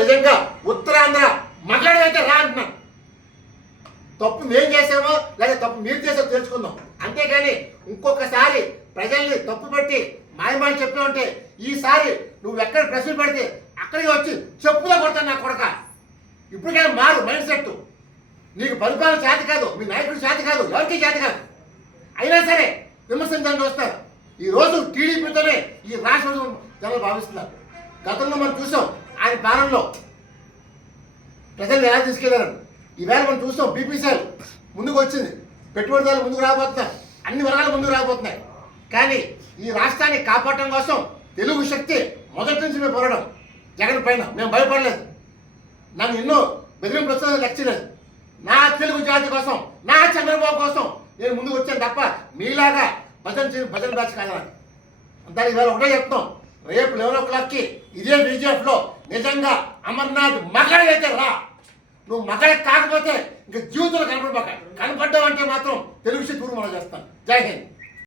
నిజంగా ఉత్తరాంధ్ర మగాడైతే రా అంటున్నాను. తప్పు మేము చేసామో లేదా తప్పు మీరు చేసామో తెలుసుకుందాం. అంతేగాని ఇంకొకసారి ప్రజల్ని తప్పు పెట్టి మాయమాలు చెప్పి ఉంటే ఈసారి నువ్వు ఎక్కడ ప్రశ్న పెడితే అక్కడికి వచ్చి చెప్పులో కొడతాను నా కొడక. ఇప్పటికైనా మారు మైండ్ సెట్. నీకు పరిపాలన చేత కాదు, మీ నాయకుడు చేత కాదు, ఎవరికి చేత కాదు. అయినా సరే విమర్శించడానికి వస్తారు. ఈరోజు టీడీపీతోనే ఈ రాష్ట్రం జనాలు భావిస్తున్నారు. గతంలో మనం చూసాం ఆయన పాలనలో ప్రజలు ఎలా తీసుకెళ్లారని. ఈవేళ మనం చూస్తాం బీపీసీఎల్ ముందుకు వచ్చింది, పెట్టుబడిదారులు ముందుకు రాబోతున్నారు, అన్ని వర్గాలు ముందుకు రాబోతున్నాయి. కానీ ఈ రాష్ట్రాన్ని కాపాడటం కోసం తెలుగు శక్తి మొదటి నుంచి మేము పోరాడం. జగన్ పైన మేము భయపడలేదు. నన్ను ఎన్నో బెదిరింపులు వస్తున్న లక్ష్యలేదు. నా తెలుగు జాతి కోసం, నా చంద్రబాబు కోసం నేను ముందుకు వచ్చాను తప్ప మీలాగా భజన బ్యాచ్ కాదని. దానికి ఇవాళ ఒకటే చెప్తాం, రేపు 11 o'clockకి ఇదే బీజేపీలో నిజంగా అమర్నాథ్ మగాడైతే రా. నువ్వు మగాడ కాకపోతే ఇంకా జీవితంలో కనపడబాక. కనపడ్డావంటే మాత్రం తెలుగు శక్తి మనం చేస్తాను. జై హింద్.